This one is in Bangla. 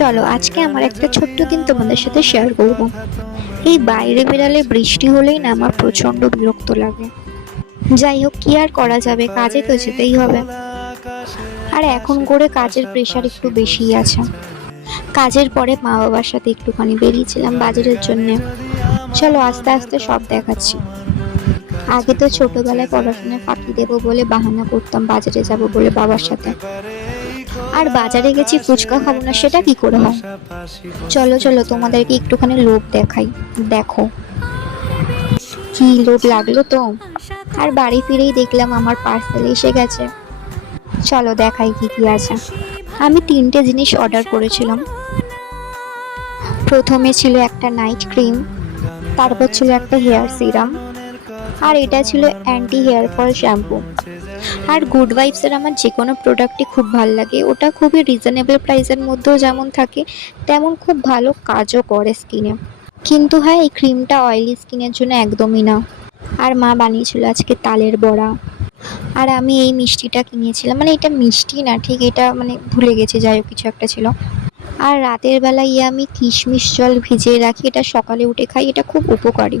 চলো আজকে আমার একটা ছোট্ট দিন তোমাদের সাথে শেয়ার করব। এই বাইরে বেরালে বৃষ্টি হলেই না আমার প্রচন্ড বিরক্ত লাগে। যাই হোক, কি আর করা যাবে, কাজে তো যেতেই হবে। আর এখন করে কাজের প্রেশার একটু বেশিই আছে। কাজের পরে মা বাবার সাথে একটুখানি বেরিয়েছিলাম বাজারের জন্য। চলো আস্তে আস্তে সব দেখাচ্ছি। আগে তো ছোটবেলায় পড়াশোনায় ফাঁকি দেবো বলে বাহানা করতাম বাজারে যাব বলে বাবার সাথে। আর বাজারে গেছি ফুচকা খাবো না, সেটা কি করে হয়। চলো চলো তোমাদেরকে একটুখানি লোভ দেখাই। দেখো কি লোভ লাগলো তো। আর বাড়ি ফিরেই দেখলাম আমার পার্সেল এসে গেছে। চলো দেখাই কি কি আছে। আমি 3টে জিনিস অর্ডার করেছিলাম। প্রথমে ছিল একটা নাইট ক্রিম, তারপর ছিল একটা হেয়ার সিরাম, আর এটা ছিল অ্যান্টি হেয়ার ফল শ্যাম্পু। আর গুড ভাইবসের আমার যে কোনো প্রোডাক্টই খুব ভালো লাগে। ওটা খুবই রিজনেবল প্রাইসের মধ্যেও যেমন থাকে, তেমন খুব ভালো কাজও করে স্কিনে। কিন্তু হ্যাঁ, এই ক্রিমটা অয়েলি স্কিনের জন্য একদমই না। আর মা বানিয়েছিল আজকে তালের বড়া। আর আমি এই মিষ্টিটা কিনেছিলাম, মানে এটা মিষ্টি না ঠিক, এটা মানে ভুলে গেছি, যাই হোক কিছু একটা ছিল। আর রাতের বেলায় আমি কিশমিশ জল ভিজিয়ে রাখি, এটা সকালে উঠে খাই, এটা খুব উপকারী।